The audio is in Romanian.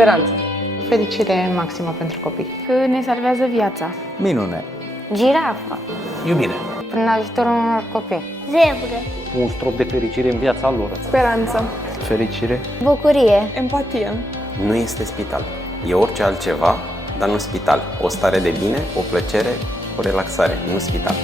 Speranță. Fericire maximă pentru copii. Că ne salvează viața. Minune. Girafă. Iubire. Prin ajutorul unor copii. Zebră. Un strop de fericire în viața lor. Speranță. Fericire. Bucurie. Empatie. Nu este spital. E orice altceva, dar nu spital. O stare de bine, o plăcere, o relaxare, nu spital.